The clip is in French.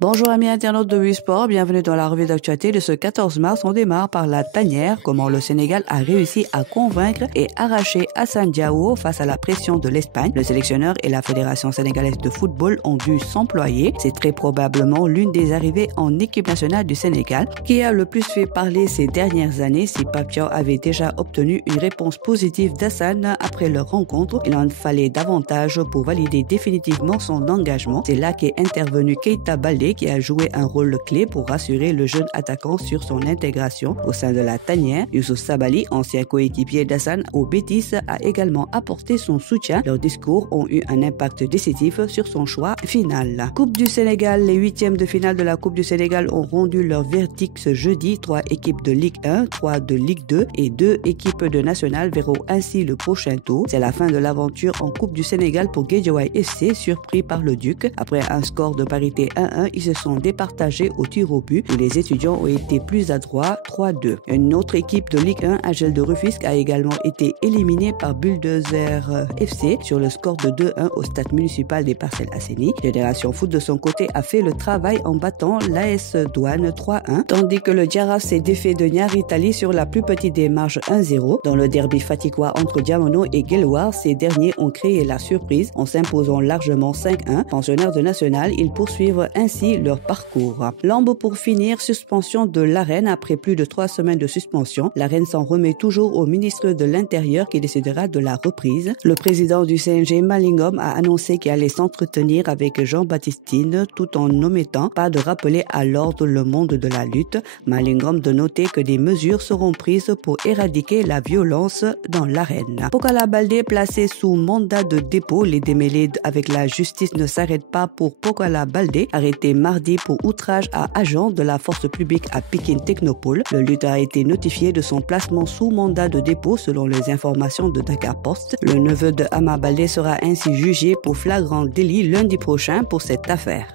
Bonjour amis internautes de Wisport, bienvenue dans la revue d'actualité de ce 14 mars. On démarre par la tanière, comment le Sénégal a réussi à convaincre et arracher Assane Diao face à la pression de l'Espagne. Le sélectionneur et la Fédération sénégalaise de football ont dû s'employer. C'est très probablement l'une des arrivées en équipe nationale du Sénégal qui a le plus fait parler ces dernières années. Si Pape Thiaw avait déjà obtenu une réponse positive d'Assane après leur rencontre, il en fallait davantage pour valider définitivement son engagement. C'est là qu'est intervenu Keita Baldé, qui a joué un rôle clé pour rassurer le jeune attaquant sur son intégration au sein de la tanière. Youssouf Sabaly, ancien coéquipier d'Assane au Betis, a également apporté son soutien. Leurs discours ont eu un impact décisif sur son choix final. Coupe du Sénégal, les huitièmes de finale de la Coupe du Sénégal ont rendu leur verdict ce jeudi. 3 équipes de Ligue 1, 3 de Ligue 2 et 2 équipes de National verront ainsi le prochain tour. C'est la fin de l'aventure en Coupe du Sénégal pour Guédiawaye FC, surpris par le Duc. Après un score de parité 1-1, ils se sont départagés au tir au but où les étudiants ont été plus adroits, 3-2. Une autre équipe de Ligue 1, Agel de Rufisque, a également été éliminée par Bulldozer FC sur le score de 2-1 au stade municipal des Parcelles Assainies. Fédération Foot de son côté a fait le travail en battant l'AS Douane 3-1, tandis que le Diarra s'est défait de Niary Tally sur la plus petite des marges 1-0. Dans le derby faticois entre Diamono et Guelwaar, ces derniers ont créé la surprise en s'imposant largement 5-1. Pensionnaires de National, ils poursuivent ainsi leur parcours. Lambe pour finir, suspension de l'AREN après plus de 3 semaines de suspension. L'AREN s'en remet toujours au ministre de l'Intérieur qui décidera de la reprise. Le président du CNG, Malingom, a annoncé qu'il allait s'entretenir avec Jean-Baptiste Tine tout en omettant pas de rappeler à l'ordre le monde de la lutte. Malingom de noter que des mesures seront prises pour éradiquer la violence dans l'arène. Pokola Baldé placé sous mandat de dépôt. Les démêlés avec la justice ne s'arrêtent pas pour Pokola Baldé, arrêté mardi pour outrage à agent de la force publique à Pikine Technopole. Le lutteur a été notifié de son placement sous mandat de dépôt selon les informations de Dakar Post. Le neveu de Ama Baldé sera ainsi jugé pour flagrant délit lundi prochain pour cette affaire.